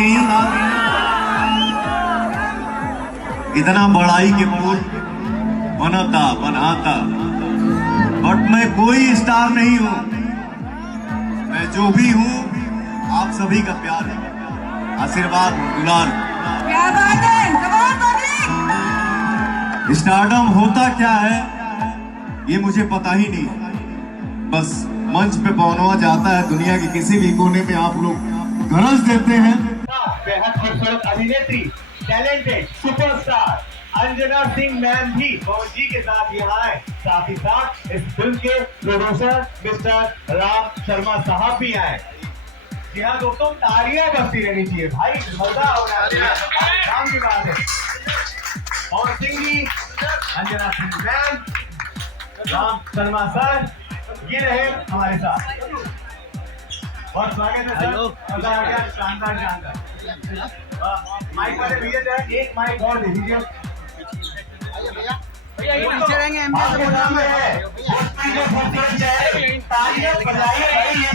नाज़रीन, इतना बड़ाई के पुल बनाता, बट मैं कोई स्टार नहीं हूं। मैं जो भी हूं आप सभी का प्यार है, आशीर्वाद, दुलार। क्या बात है, स्टारडम होता क्या है ये मुझे पता ही नहीं। बस मंच पे पहुंचना जाता है, दुनिया के किसी भी कोने में आप लोग गरज देते हैं। बेहद खूबसूरत अभिनेत्री, talented superstar Anjana Singh ma'am भी पवन जी के साथ यहाँ है। साथ ही साथ इस फिल्म के प्रोड्यूसर मिस्टर राम शर्मा साहब भी आए। जी हाँ दोस्तों, तालियां बजती रहनी चाहिए भाई, मजा हो रहा है, काम की बात है। पवन सिंह जी, अंजना सिंह मैम, राम शर्मा सर, ये रहे हमारे साथ। बहुत स्वागत है सर, मजा आ गया, शानदार शानदार। माइक वाले भैया जरा एक माइक और दे दीजिए। पीछे रहेंगे, तालियां बजाइए भाई, ये